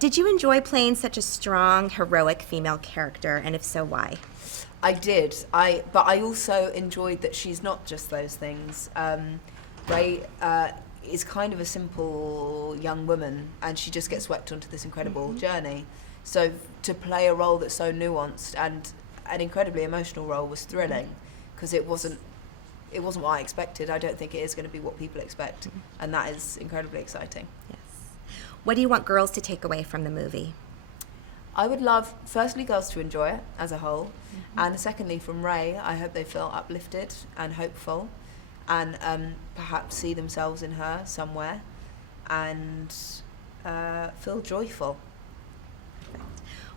Did you enjoy playing such a strong, heroic female character, and if so, why? I did. But I also enjoyed that she's not just those things. Rey is kind of a simple young woman, and she just gets swept onto this incredible journey. So to play a role that's so nuanced and an incredibly emotional role was thrilling, because it wasn't what I expected. I don't think it is going to be what people expect, and that is incredibly exciting. Yes. What do you want girls to take away from the movie? I would love, firstly, girls to enjoy it as a whole, and secondly, from Rey, I hope they feel uplifted and hopeful, and perhaps see themselves in her somewhere, and feel joyful.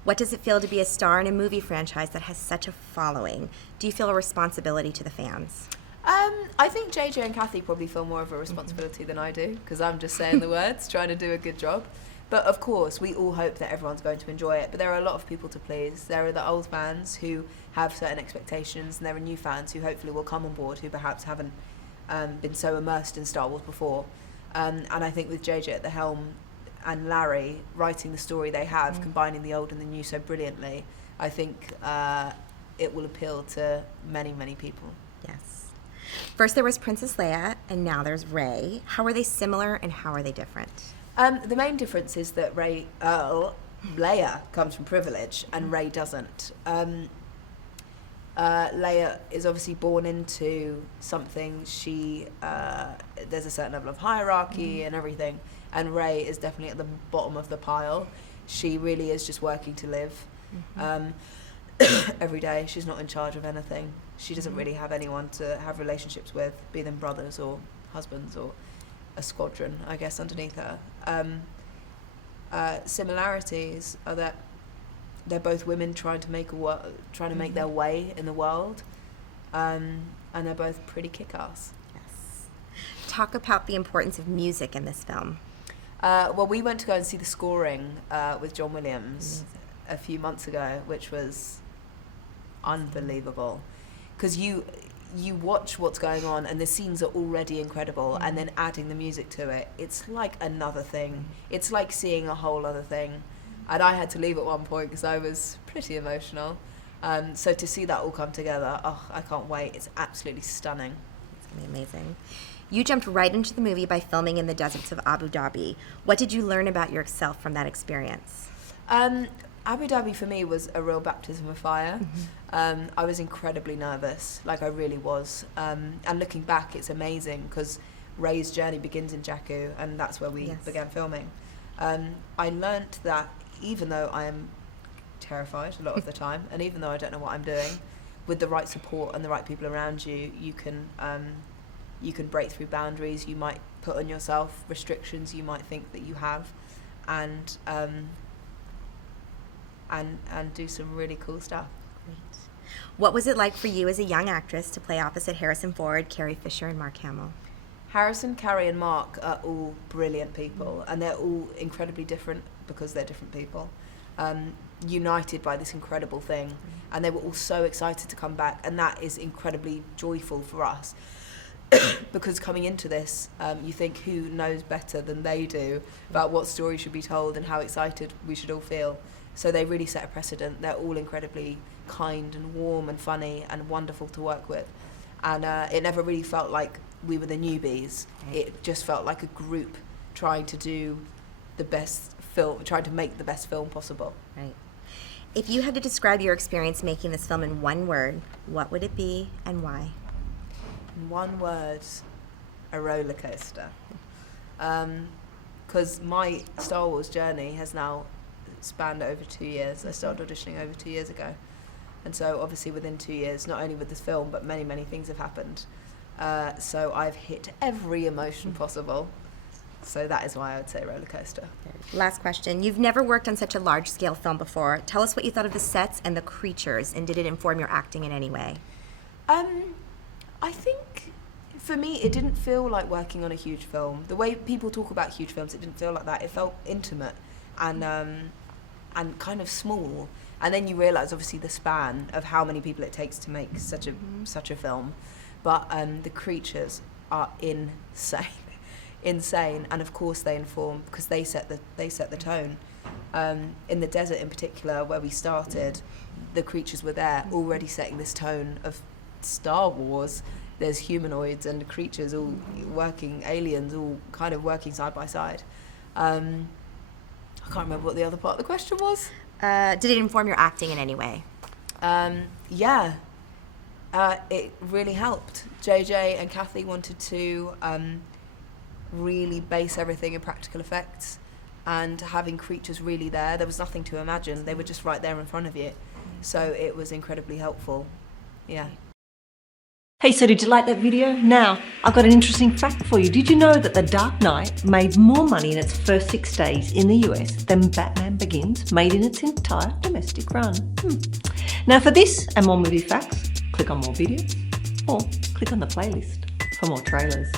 What does it feel to be a star in a movie franchise that has such a following? Do you feel a responsibility to the fans? I think JJ and Kathy probably feel more of a responsibility than I do, because I'm just saying the words, trying to do a good job. But of course, we all hope that everyone's going to enjoy it. But there are a lot of people to please. There are the old fans who have certain expectations, and there are new fans who hopefully will come on board who perhaps haven't been so immersed in Star Wars before. And I think with JJ at the helm and Larry writing the story they have, combining the old and the new so brilliantly, I think it will appeal to many, many people. Yes. First there was Princess Leia, and now there's Rey. How are they similar, and how are they different? The main difference is that Leia comes from privilege, and Rey doesn't. Leia is obviously born into something. There's a certain level of hierarchy and everything, and Rey is definitely at the bottom of the pile. She really is just working to live every day. She's not in charge of anything. She doesn't really have anyone to have relationships with, be them brothers or husbands or a squadron, I guess, underneath her. Similarities are that they're both women trying to make their way in the world, and they're both pretty kick-ass. Yes. Talk about the importance of music in this film. Well, we went to go and see the scoring with John Williams a few months ago, which was unbelievable, because you watch what's going on and the scenes are already incredible, and then adding the music to it, it's like another thing. It's like seeing a whole other thing. And I had to leave at one point because I was pretty emotional. So to see that all come together, I can't wait. It's absolutely stunning. It's going to be amazing. You jumped right into the movie by filming in the deserts of Abu Dhabi. What did you learn about yourself from that experience? Abu Dhabi for me was a real baptism of fire. I was incredibly nervous, like I really was. And looking back, it's amazing because Rey's journey begins in Jakku, and that's where we began filming. I learnt that even though I am terrified a lot of the time, and even though I don't know what I'm doing, with the right support and the right people around you, you can break through boundaries. You might put on yourself restrictions you might think that you have, and do some really cool stuff. Great. What was it like for you as a young actress to play opposite Harrison Ford, Carrie Fisher, and Mark Hamill? Harrison, Carrie, and Mark are all brilliant people, and they're all incredibly different because they're different people, united by this incredible thing, and they were all so excited to come back, and that is incredibly joyful for us. Because coming into this, you think, who knows better than they do about what story should be told and how excited we should all feel. So they really set a precedent. They're all incredibly kind and warm and funny and wonderful to work with. And it never really felt like we were the newbies. It just felt like a group trying to do the best film, trying to make the best film possible. Right. If you had to describe your experience making this film in one word, what would it be and why? In one word, a roller coaster. Because my Star Wars journey has now spanned over 2 years. I started auditioning over 2 years ago. And so obviously within 2 years, not only with this film, but many, many things have happened. So I've hit every emotion possible. So that is why I would say roller coaster. Last question. You've never worked on such a large-scale film before. Tell us what you thought of the sets and the creatures, and did it inform your acting in any way? I think for me, it didn't feel like working on a huge film. The way people talk about huge films, it didn't feel like that. It felt intimate and kind of small. And then you realise, obviously, the span of how many people it takes to make such a film. But the creatures are insane, and of course they inform because they set the tone. In the desert in particular, where we started, the creatures were there already setting this tone of Star Wars. There's humanoids and creatures all working, aliens all kind of working side by side. I can't remember what the other part of the question was. Did it inform your acting in any way? Yeah. It really helped. JJ and Kathy wanted to really base everything in practical effects, and having creatures really there was nothing to imagine. They were just right there in front of you. So it was incredibly helpful. Yeah. Hey, so did you like that video? Now, I've got an interesting fact for you. Did you know that The Dark Knight made more money in its first 6 days in the US than Batman Begins made in its entire domestic run? Now, for this and more movie facts, click on more videos or click on the playlist for more trailers.